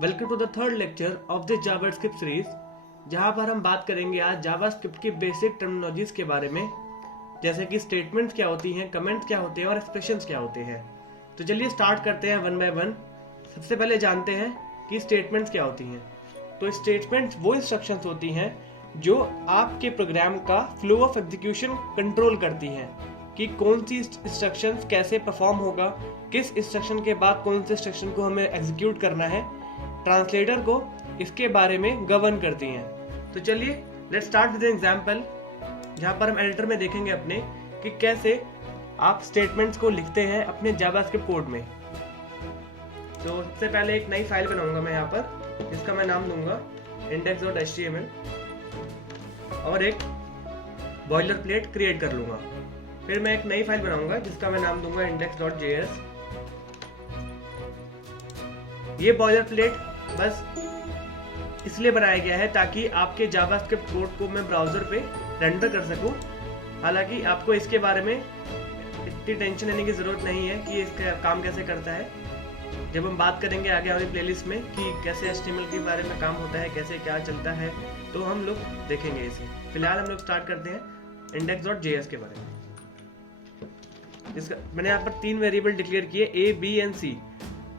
Welcome to the third lecture of this JavaScript series, जहां पर हम बात करेंगे आज जावास्क्रिप्ट की बेसिक टर्मिनोलॉजीज के बारे में, जैसे कि स्टेटमेंट्स क्या होती हैं, कमेंट्स क्या होते हैं और एक्सप्रेशंस क्या होते हैं। तो चलिए स्टार्ट करते हैं वन बाय वन। सबसे पहले जानते हैं कि स्टेटमेंट्स क्या होती हैं। तो स्टेटमेंट्स वो इंस्ट्रक्शंस होती हैं जो आपके प्रोग्राम का फ्लो ऑफ एग्जीक्यूशन कंट्रोल करती हैं कि कौन सी इंस्ट्रक्शंस कैसे परफॉर्म होगा, किस इंस्ट्रक्शन के बाद कौन से इंस्ट्रक्शन को हमें एग्जीक्यूट करना है, ट्रांसलेटर को इसके बारे में गवर्न करती हैं। तो चलिए let's start with an example, जहां पर हम एडिटर में देखेंगे अपने कि कैसे आप स्टेटमेंट्स को लिखते हैं अपने जावास्क्रिप्ट कोड में। तो सबसे पहले एक नई फाइल बनाऊंगा मैं यहाँ पर, जिसका मैं नाम दूंगा index.html और एक बॉयलर प्लेट क्रिएट कर लूंगा। फिर मैं एक नई फाइल बनाऊंगा जिसका मैं नाम दूंगा index.js। ये बॉयलर प्लेट बस इसलिए बनाया गया है ताकि आपके जावास्क्रिप्ट कोड को मैं ब्राउजर पे रेंडर कर सकूं। हालांकि आपको इसके बारे में इतनी टेंशन लेने की जरूरत नहीं है कि इसका काम कैसे करता है। जब हम बात करेंगे आगे हमारी प्लेलिस्ट में कि कैसे HTML के बारे में काम होता है, कैसे क्या चलता है, तो हम लोग देखेंगे इसे। फिलहाल हम लोग स्टार्ट करते हैं index.js के बारे में। इसका मैंने यहाँ पर 3 वेरिएबल डिक्लेयर किए, A, B एंड C,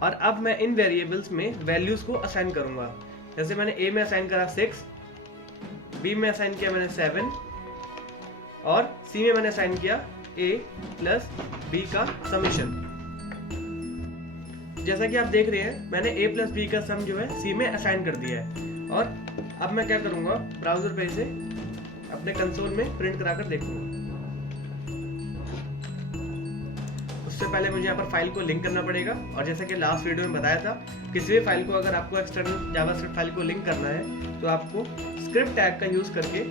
और अब मैं इन वेरिएबल्स में वैल्यूज को असाइन करूंगा। जैसे मैंने A में असाइन करा 6, B में असाइन किया मैंने 7 और C में मैंने असाइन किया A प्लस B का समेशन। जैसा कि आप देख रहे हैं मैंने A प्लस B का सम जो है C में असाइन कर दिया है। और अब मैं क्या करूंगा, ब्राउजर पे इसे अपने कंसोल में प्रिंट कराकर देखूंगा। उससे पहले मुझे यहाँ पर फाइल को लिंक करना पड़ेगा, और जैसा कि लास्ट वीडियो में बताया था, किसी भी फाइल को अगर आपको एक्सटर्नल जावास्क्रिप्ट फाइल को लिंक करना है तो आपको स्क्रिप्ट टैग का यूज करके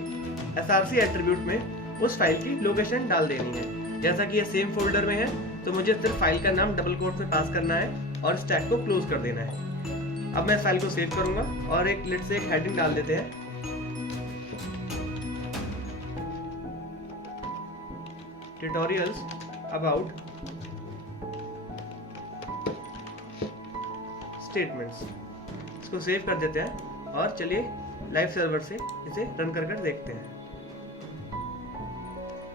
src एट्रीब्यूट में उस फाइल की लोकेशन डाल देनी है। जैसा कि ये सेम फोल्डर में है तो मुझे सिर्फ फाइल का नाम डबल कोट में पास करना है और इस टैग को क्लोज कर देना है। अब मैं इस फाइल को सेव करूंगा और एक लेट से एक हेडिंग डाल देते हैं, ट्यूटोरियल्स अबाउट स्टेटमेंट्स। इसको सेव कर देते हैं और चलिए लाइव सर्वर से इसे रन कर देखते हैं।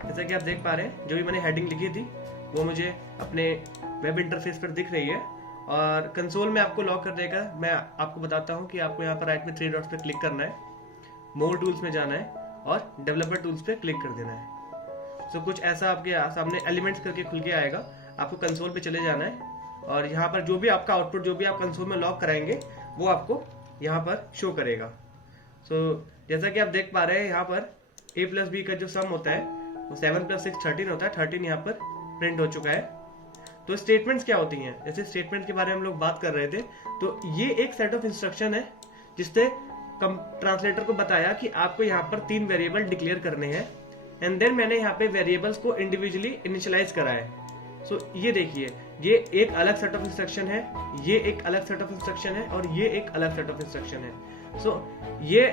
जैसा कि आप देख पा रहे हैं जो भी मैंने हेडिंग लिखी थी वो मुझे अपने वेब इंटरफेस पर दिख रही है, और कंसोल में आपको लॉक कर देगा। मैं आपको बताता हूँ कि आपको यहाँ पर राइट में 3 डॉट्स पे क्लिक करना है, मोर टूल्स में जाना है और डेवलपर टूल्स पे क्लिक कर देना है। तो कुछ ऐसा आपके सामने एलिमेंट्स करके खुल के आएगा। आपको कंसोल पे चले जाना है और यहाँ पर जो भी आपका आउटपुट, जो भी आप कंसोल में लॉक कराएंगे, वो आपको यहाँ पर शो करेगा। जैसा कि आप देख पा रहे हैं यहाँ पर A प्लस B का जो सम होता है वो 7 प्लस 6 13 होता है। 13 यहाँ पर प्रिंट हो चुका है। तो स्टेटमेंट्स क्या होती हैं, जैसे स्टेटमेंट के बारे में हम लोग बात कर रहे थे, तो ये एक सेट ऑफ इंस्ट्रक्शन है जिससे ट्रांसलेटर को बताया कि आपको यहाँ पर 3 वेरिएबल डिक्लेयर करने हैं, एंड देन मैंने यहाँ पे वेरिएबल्स को इंडिविजुअली इनिशियलाइज करा है। ये देखिए, ये एक अलग सेट ऑफ इंस्ट्रक्शन है, ये एक अलग सेट ऑफ इंस्ट्रक्शन है और ये एक अलग सेट ऑफ इंस्ट्रक्शन है। ये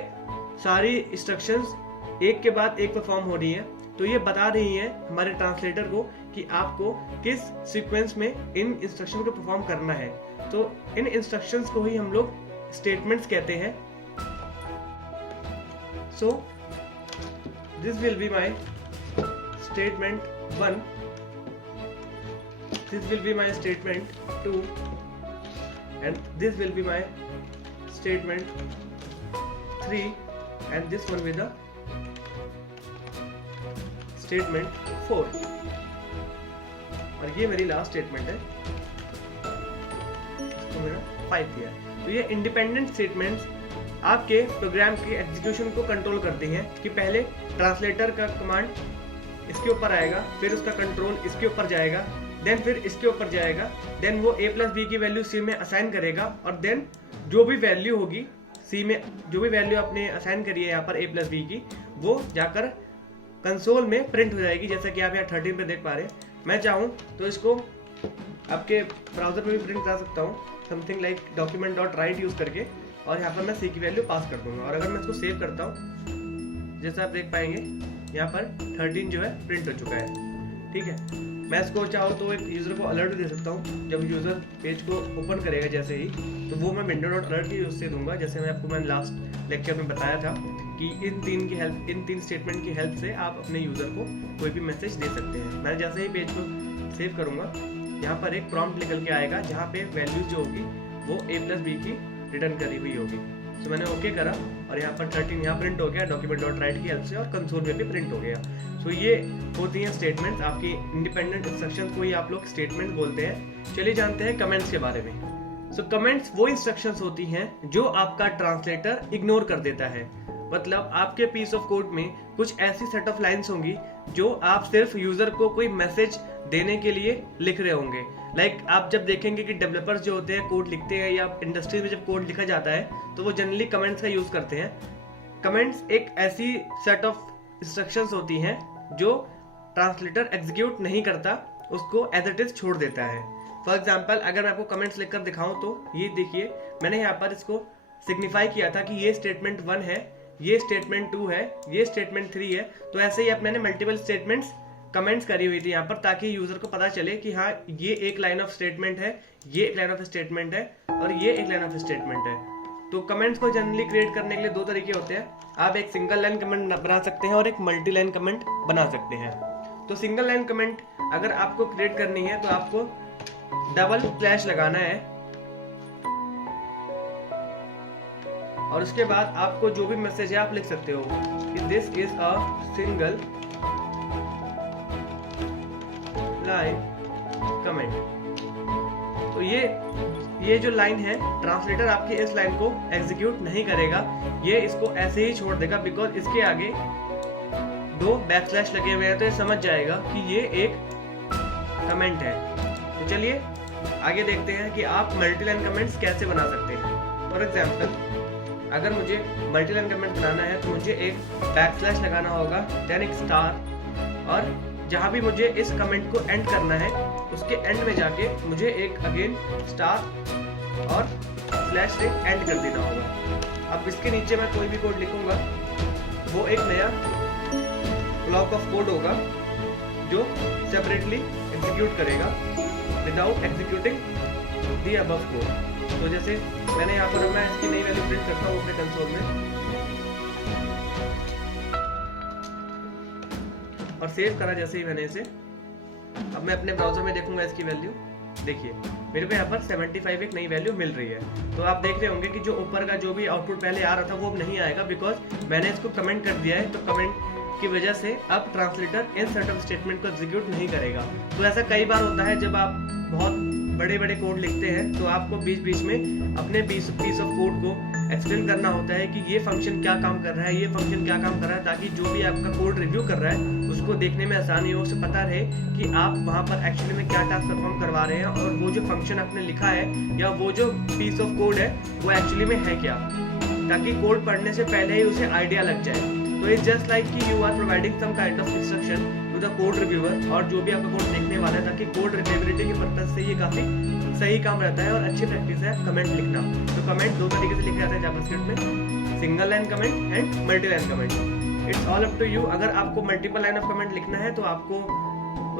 सारी इंस्ट्रक्शंस एक के बाद एक परफॉर्म हो रही है। तो ये बता रही है हमारे ट्रांसलेटर को कि आपको किस सीक्वेंस में इन इंस्ट्रक्शन को परफॉर्म करना है। तो इन इंस्ट्रक्शंस को ही हम लोग स्टेटमेंट्स कहते हैं। This will be my statement 1, this will be my statement 2, and this will be my statement 3, and this one will be the statement 4, और ये मेरी लास्ट स्टेटमेंट है, इसको मैंने 5 दिया है। तो ये इंडिपेंडेंट स्टेटमेंट्स आपके प्रोग्राम के एग्जीक्यूशन को कंट्रोल करती हैं कि पहले ट्रांसलेटर का कमांड इसके ऊपर आएगा, फिर उसका कंट्रोल इसके ऊपर जाएगा, देन फिर इसके ऊपर जाएगा, देन वो A प्लस B की वैल्यू C में असाइन करेगा, और देन जो भी वैल्यू होगी C में, जो भी वैल्यू आपने असाइन करी है यहाँ पर A प्लस B की, वो जाकर कंसोल में प्रिंट हो जाएगी। जैसा कि आप यहाँ 13 पे देख पा रहे हैं। मैं चाहूँ तो इसको आपके ब्राउजर पे भी प्रिंट करा सकता हूँ, समथिंग लाइक document.write यूज करके, और यहाँ पर मैं C की वैल्यू पास कर दूंगा। और अगर मैं इसको सेव करता हूँ, जैसा आप देख पाएंगे यहाँ पर 13 जो है प्रिंट हो चुका है। ठीक है, मैं इसको चाहूँ तो एक यूज़र को अलर्ट दे सकता हूँ। जब यूज़र पेज को ओपन करेगा जैसे ही, तो वो मैं विंडो डॉट अलर्ट के यूज़ से दूंगा। जैसे मैंने लास्ट लेक्चर में बताया था कि इन तीन स्टेटमेंट की हेल्प से आप अपने यूज़र को कोई भी मैसेज दे सकते हैं। मैं जैसे ही पेज को सेव करूँगा, यहाँ पर एक प्रॉम्प्ट निकल के आएगा जहाँ पे वैल्यूज जो होगी वो a+b की रिटर्न करी हुई होगी। तो मैंने ओके करा और यहाँ पर 13 यहाँ प्रिंट हो गया डॉक्यूमेंट डॉट राइट की हेल्प से, और कंसोल में भी प्रिंट हो गया। तो ये होती हैं स्टेटमेंट्स, आपकी इंडिपेंडेंट इंस्ट्रक्शन को ही आप लोग स्टेटमेंट बोलते हैं। चलिए जानते हैं कमेंट्स के बारे में। सो कमेंट्स वो इंस्ट्रक्शंस होती हैं जो आपका ट्रांसलेटर इग्नोर कर देता है। मतलब आपके पीस ऑफ कोड में कुछ ऐसी सेट ऑफ लाइंस होंगी जो आप सिर्फ यूजर को कोई मैसेज देने के लिए लिख रहे होंगे। लाइक आप जब देखेंगे कि डेवलपर्स जो होते हैं कोड लिखते हैं, या इंडस्ट्रीज में जब कोड लिखा जाता है तो वो जनरली कमेंट्स का यूज करते हैं। कमेंट्स एक ऐसी सेट ऑफ इंस्ट्रक्शंस होती हैं जो ट्रांसलेटर एग्जीक्यूट नहीं करता, उसको एज इट इज छोड़ देता है। फॉर एग्जाम्पल अगर मैं आपको कमेंट्स लिखकर दिखाऊं तो ये देखिए, मैंने यहाँ पर इसको सिग्निफाई किया था कि ये स्टेटमेंट 1 है, ये स्टेटमेंट 2 है, ये स्टेटमेंट 3 है। तो ऐसे ही अब मैंने मल्टीपल स्टेटमेंट्स कमेंट्स करी हुई थी यहाँ पर, ताकि यूजर को पता चले कि हाँ ये एक लाइन ऑफ स्टेटमेंट है, ये एक लाइन ऑफ स्टेटमेंट है, और ये एक लाइन ऑफ स्टेटमेंट है। तो कमेंट्स को जनरली क्रिएट करने के लिए दो तरीके होते हैं। आप एक सिंगल लाइन कमेंट बना सकते हैं और एक मल्टी लाइन कमेंट बना सकते हैं। तो सिंगल लाइन कमेंट अगर आपको क्रिएट करनी है तो आपको डबल स्लैश लगाना है, और उसके बाद आपको जो भी मैसेज है आप लिख सकते हो कि this is a single line comment. तो ये जो लाइन है, ट्रांसलेटर आपकी इस लाइन को एग्जीक्यूट नहीं करेगा, ये इसको ऐसे ही छोड़ देगा, बिकॉज इसके आगे 2 बैकस्लैश लगे हुए हैं, तो ये समझ जाएगा कि ये एक कमेंट है। तो चलिए आगे देखते हैं कि आप मल्टी लाइन कमेंट्स कैसे बना सकते हैं। फॉर एग्जाम्पल अगर मुझे मल्टी लाइन कमेंट बनाना है तो मुझे एक बैकस्लैश लगाना होगा, देन एक स्टार, और जहां भी मुझे इस कमेंट को एंड करना है उसके एंड में जाके मुझे एक अगेन स्टार और स्लैश से एंड कर देना होगा। अब इसके नीचे मैं कोई भी कोड लिखूंगा, वो एक नया ब्लॉक ऑफ कोड होगा जो सेपरेटली एग्जीक्यूट करेगा without executing the above code. तो जैसे मैंने यहाँ पर, मैं इसकी नई वैल्यू प्रिंट करता हूँ अपने कंसोल में और सेव करा जैसे ही मैंने इसे। अब मैं अपने ब्राउजर में देखूंगा इसकी वैल्यू, देखिए मेरे को यहाँ पर 75 एक नई वैल्यू मिल रही है। तो आप देख रहे होंगे कि जो ऊपर का जो भी आउटपुट पहले आ रहा था वो अब नहीं आएगा, बिकॉज मैंने इसको कमेंट कर दिया है। तो कमेंट की वजह से अब translator in set of statement को एग्जीक्यूट नहीं करेगा। तो ऐसा कई बार होता है जब आप बहुत बड़े बड़े कोड लिखते हैं तो आपको बीच बीच में अपने पीस ऑफ कोड को एक्सप्लेन करना होता है कि ये फंक्शन क्या काम कर रहा है, ये फंक्शन क्या काम कर रहा है, ताकि जो भी आपका कोड रिव्यू कर रहा है उसको देखने में आसानी हो, उसे पता रहे कि आप वहाँ पर एक्चुअली में क्या टास्क परफॉर्म करवा रहे हैं, और वो जो फंक्शन आपने लिखा है या वो जो पीस ऑफ कोड है वो एक्चुअली में है क्या, ताकि कोड पढ़ने से पहले ही उसे आइडिया लग जाए। तो इट्स जस्ट लाइक कि you are providing some kind of instruction to the code reviewer, और जो भी आपका कोड देखने वाला है, ताकि कोड रिव्यूएबिलिटी के पर्पज से ये काफी सही काम रहता है और अच्छी प्रैक्टिस है कमेंट लिखना। तो कमेंट दो तरीके से लिखे जाते हैं जावास्क्रिप्ट में, single line comment and multi line comment. It's all up to you. अगर आपको मल्टीपल लाइन ऑफ कमेंट लिखना है तो आपको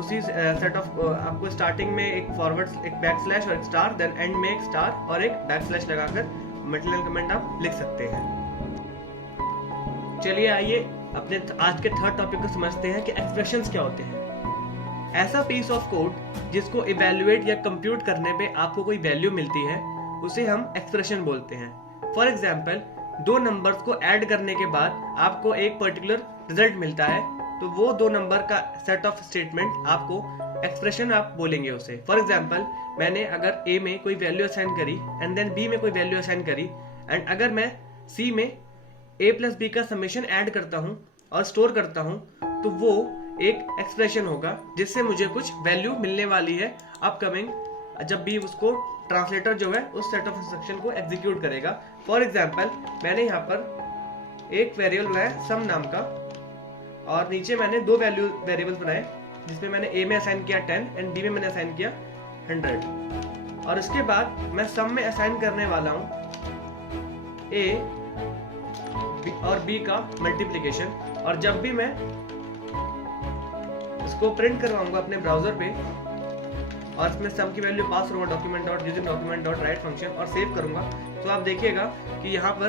उसी सेट ऑफ आपको स्टार्टिंग में एक फॉरवर्ड, एक बैकस्लैश और एक स्टार, देन एंड में एक स्टार और एक बैकस्लैश लगाकर मल्टी लाइन कमेंट आप लिख सकते हैं। चलिए आइए अपने आज के थर्ड टॉपिक को समझते हैं कि एक्सप्रेशंस क्या होते हैं। ऐसा पीस ऑफ कोड जिसको इवैल्यूएट या कंप्यूट करने पे आपको कोई वैल्यू मिलती है उसे हम एक्सप्रेशन बोलते हैं। फॉर एग्जाम्पल 2 नंबर्स को ऐड करने के बाद आपको एक पर्टिकुलर रिजल्ट मिलता है, तो वो 2 नंबर का सेट ऑफ स्टेटमेंट आपको एक्सप्रेशन आप बोलेंगे उसे। फॉर एग्जाम्पल मैंने अगर ए में कोई वैल्यू असाइन करी एंड देन बी में कोई वैल्यू असाइन करी, एंड अगर मैं सी में a+b का समेशन ऐड करता हूं और स्टोर करता हूं, तो वो एक एक्सप्रेशन होगा जिससे मुझे कुछ वैल्यू मिलने वाली है अपकमिंग, जब भी उसको ट्रांसलेटर जो है उस सेट ऑफ इंस्ट्रक्शन को एग्जीक्यूट करेगा। फॉर एग्जाम्पल मैंने यहाँ पर एक वेरिएबल बनाया सम नाम का, और नीचे मैंने 2 वेरिएबल्स बनाए जिसमें मैंने a में असाइन किया 10 एंड b में मैंने असाइन किया 100, और उसके बाद मैं सम में असाइन करने वाला हूँ a और b का मल्टीप्लिकेशन, और जब भी मैं इसको प्रिंट करवाऊंगा अपने ब्राउजर पे और इसमें सम की वैल्यू पास करूंगा document dot using document dot right function और सेव करूंगा। तो आप देखिएगा कि यहाँ पर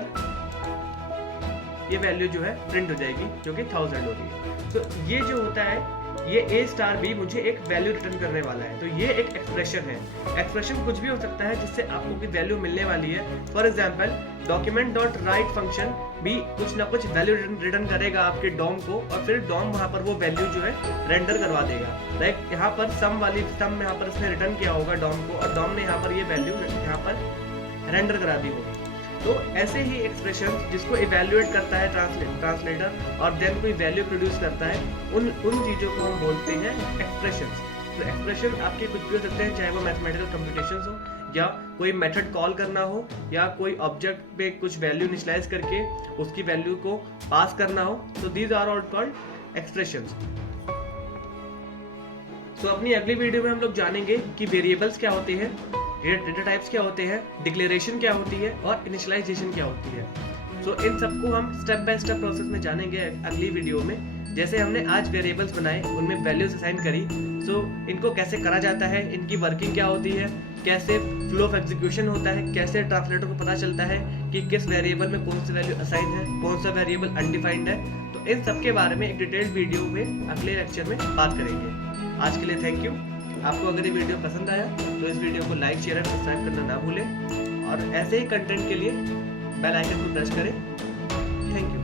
ये वैल्यू जो है प्रिंट हो जाएगी जो कि 1000 हो रही है। तो ये जो होता है ये a स्टार b मुझे एक वैल्यू रिटर्न करने वाला है। तो ये एक एक्सप्रेशन है। एक्सप्रेशन कुछ भी हो सकता है जिससे आपको की वैल्यू मिलने वाली है। For example document dot right function भी कुछ ना कुछ वैल्यू रिटर्न करेगा आपके डॉम को और फिर डॉम वहां पर वो वैल्यू जो है रेंडर करवा देगा। लाइक यहाँ पर सम यहाँ पर इसने रिटर्न किया होगा डॉम को और डॉम ने यहाँ पर ये वैल्यू यहाँ पर रेंडर करा दी होगी। तो ऐसे ही एक्सप्रेशन जिसको इवैल्यूएट करता है ट्रांसलेटर और देन कोई वैल्यू प्रोड्यूस करता है उन चीज़ों को हम बोलते हैं एक्सप्रेशंस। तो एक्सप्रेशन आपके कुछ भी हो सकते हैं, चाहे वो मैथमेटिकल कंप्यूटेशंस हो या कोई मेथड कॉल करना हो या कोई ऑब्जेक्ट पे कुछ वैल्यू इनिशियलाइज करके उसकी वैल्यू को पास करना हो। तो these are all called expressions. तो अपनी अगली वीडियो में हम लोग जानेंगे कि वेरिएबल्स क्या होते हैं, डेटा टाइप्स क्या होते हैं, डिक्लेरेशन क्या होती है और इनिशियलाइजेशन क्या होती है। तो इन सबको हम स्टेप बाय स्टेप प्रोसेस में जानेंगे अगली वीडियो में। जैसे हमने आज वेरिएबल्स बनाए, उनमें वैल्यूज असाइन करी, तो इनको कैसे करा जाता है, इनकी वर्किंग क्या होती है, कैसे फ्लो ऑफ एग्जीक्यूशन होता है, कैसे ट्रांसलेटर को पता चलता है कि किस वेरिएबल में कौन सी वैल्यू असाइन है, कौन सा वेरिएबल अनडिफाइंड है। तो इन सब के बारे में एक डिटेल्ड वीडियो में अगले लेक्चर में बात करेंगे। आज के लिए थैंक यू। आपको अगर ये वीडियो पसंद आया तो इस वीडियो को लाइक शेयर और सब्सक्राइब करना ना भूलें और ऐसे ही कंटेंट के लिए बेल आइकन को प्रेस करें। Thank you.